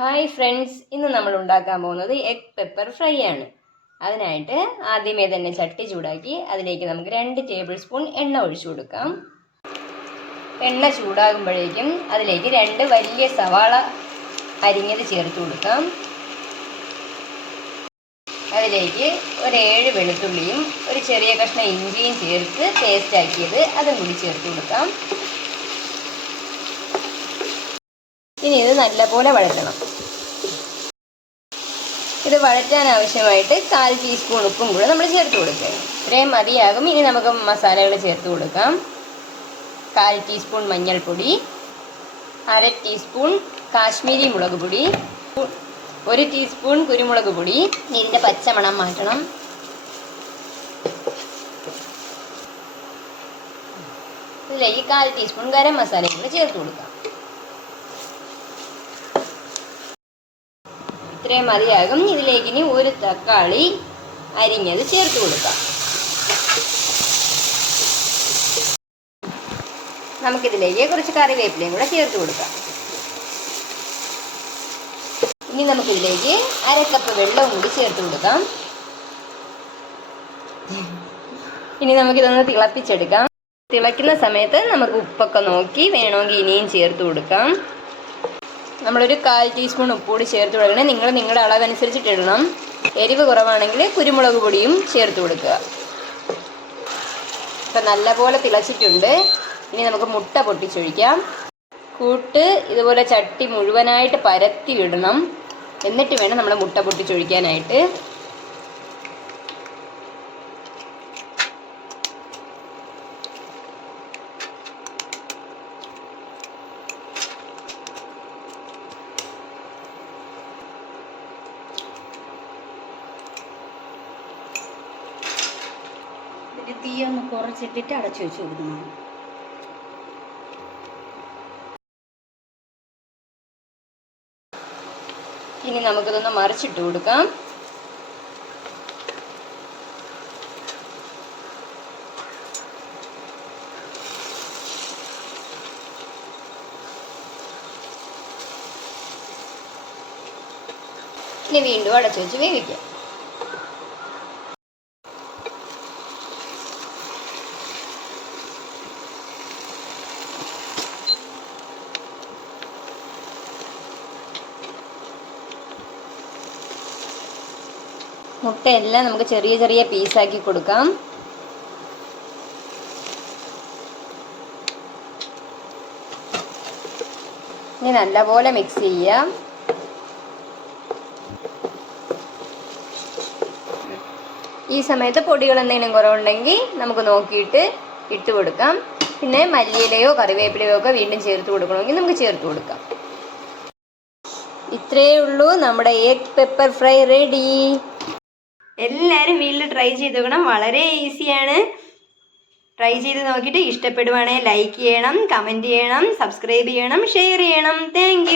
Hi friends ഇന്ന് നമ്മൾ ഉണ്ടാക്കാൻ പോകുന്നത് എഗ് പെപ്പർ ഫ്രൈ ആണ്. അതിനായിട്ട് ആദ്യമേ തന്നെ ചട്ടി ചൂടാക്കി അതിലേക്ക് നമുക്ക് രണ്ട് ടേബിൾ സ്പൂൺ എണ്ണ ഒഴിച്ചു കൊടുക്കാം. എണ്ണ ചൂടാകുമ്പോഴേക്കും അതിലേക്ക് രണ്ട് വലിയ സവാള അരിഞ്ഞത് ചേർത്ത് കൊടുക്കാം. അതിലേക്ക് ഒരു ഏഴ് വെളുത്തുള്ളിയും ഒരു ചെറിയ കഷ്ണം ഇഞ്ചിയും ചേർത്ത് പേസ്റ്റ് ആക്കിയത് അതും കൂടി ചേർത്ത് കൊടുക്കാം. ഇനി ഇത് നല്ലപോലെ വഴറ്റണം. ഇത് വഴറ്റാൻ ആവശ്യമായിട്ട് കാൽ ടീസ്പൂൺ ഉപ്പും കൂടെ നമ്മൾ ചേർത്ത് കൊടുക്കുക ഇത്രയും മതിയാകും. ഇനി നമുക്ക് മസാലകൾ ചേർത്ത് കൊടുക്കാം. കാൽ ടീസ്പൂൺ മഞ്ഞൾപ്പൊടി അര ടീസ്പൂൺ കാശ്മീരി മുളക് പൊടി ഒരു ടീസ്പൂൺ കുരുമുളക് പൊടി. ഇതിന്റെ പച്ചമണം മാറ്റണം. ഇതിലേക്ക് കാൽ ടീസ്പൂൺ ഗരം മസാല ചേർത്ത് കൊടുക്കാം. ഇത്രയും മതിയാകും. ഇതിലേക്ക് ഇനി ഒരു തക്കാളി അരിഞ്ഞത് ചേർത്ത് കൊടുക്കാം. നമുക്കിതിലേക്ക് കുറച്ച് കറിവേപ്പിലയും കൂടെ ചേർത്ത് കൊടുക്കാം. ഇനി നമുക്കിതിലേക്ക് അരക്കപ്പ് വെള്ളവും കൂടി ചേർത്ത് കൊടുക്കാം. ഇനി നമുക്കിതൊന്ന് തിളപ്പിച്ചെടുക്കാം. തിളയ്ക്കുന്ന സമയത്ത് നമുക്ക് ഉപ്പൊക്കെ നോക്കി വേണമെങ്കിൽ ഇനിയും ചേർത്ത് കൊടുക്കാം. നമ്മളൊരു കാൽ ടീസ്പൂൺ ഉപ്പുകൂടി ചേർത്ത് കൊടുക്കണേ. നിങ്ങൾ നിങ്ങളുടെ അളവനുസരിച്ചിട്ട് ഇടണം. എരിവ് കുറവാണെങ്കിൽ കുരുമുളക് പൊടിയും ചേർത്ത് കൊടുക്കുക. ഇപ്പം നല്ലപോലെ തിളച്ചിട്ടുണ്ട്. ഇനി നമുക്ക് മുട്ട പൊട്ടിച്ചൊഴിക്കാം. കൂട്ട് ഇതുപോലെ ചട്ടി മുഴുവനായിട്ട് പരത്തി ഇടണം. എന്നിട്ട് വേണം നമ്മൾ മുട്ട പൊട്ടിച്ചൊഴിക്കാനായിട്ട്. ഇതിന്റെ തീ ഒന്ന് കുറച്ചിട്ടിട്ട് അടച്ചു വെച്ച് കൊടുക്കണം. ഇനി നമുക്കിതൊന്ന് മറിച്ചിട്ട് കൊടുക്കാം. ഇനി വീണ്ടും അടച്ചു വെച്ച് വേവിക്കാം. മുട്ടയെല്ലാം നമുക്ക് ചെറിയ ചെറിയ പീസാക്കി കൊടുക്കാം. ഇനി നല്ലപോലെ മിക്സ് ചെയ്യാം. ഈ സമയത്ത് പൊടികൾ എന്തെങ്കിലും കുറവുണ്ടെങ്കിൽ നമുക്ക് നോക്കിയിട്ട് ഇട്ട് കൊടുക്കാം. പിന്നെ മല്ലിയിലയോ കറിവേപ്പിലയോ ഒക്കെ വീണ്ടും ചേർത്ത് കൊടുക്കണമെങ്കിൽ നമുക്ക് ചേർത്ത് കൊടുക്കാം. ഇത്രയേ ഉള്ളൂ. നമ്മുടെ എഗ് പെപ്പർ ഫ്രൈ റെഡി എല്ലാവരും വീട്ടിൽ ട്രൈ ചെയ്ത് നോക്കണം. വളരെ ഈസിയാണ് ട്രൈ ചെയ്ത് നോക്കിയിട്ട് ഇഷ്ടപ്പെടുവാണെങ്കിൽ ലൈക്ക് ചെയ്യണം കമന്റ് ചെയ്യണം സബ്സ്ക്രൈബ് ചെയ്യണം ഷെയർ ചെയ്യണം. താങ്ക്